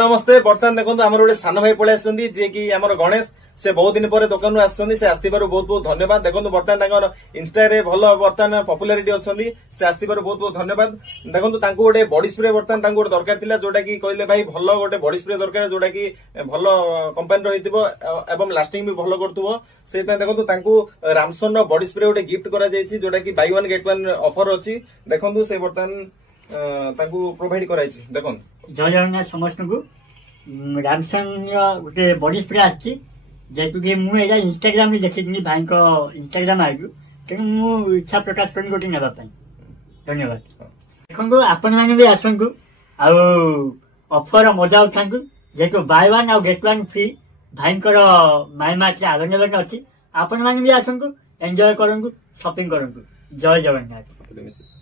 नमस्ते बर्तमान देखो आम गोटे सान भाई पलि जी की आम गणेश से बहुत दिन पर दुकान से आसवर बहुत बहुत धन्यवाद। देखो बर्तमान इंस्टा रे भल बर्तमान पपुलारिटी अच्छा से आसवर बहुत बहुत धन्यवाद। देखो गोटे बॉडी स्प्रे बर्तमान गोटे दरकार था जोटा कि कहले भाई भल गोटे बॉडी स्प्रे दरकार जोटा कि भल कंपानी रही लास्टिंग भी भल कर से देखो रामसन बॉडी स्प्रे गोटे गिफ्ट करा जोटा कि by one get one offer अच्छी। देखो से बर्तमान प्रोवाइड कराई देखो जय जगन्नाथ समस्त को रामसन गोटे बॉडी स्प्रे आसी जेहेतु कि मुझे इंस्टाग्राम देखी भाई को इंस्टाग्राम आईडी तेणु मु इच्छा प्रकाश कर गोटे नापी धन्यवाद। देखो आपण मैंने भी आसतु आफर मजा उठा जेहेतु बाय वन आउ गेट वन फ्री भाई माई मार्ट अवेलेबल अच्छी आपण मैंने भी आसतु एंजॉय करूँ शॉपिंग करूँ। जय जगन्नाथ।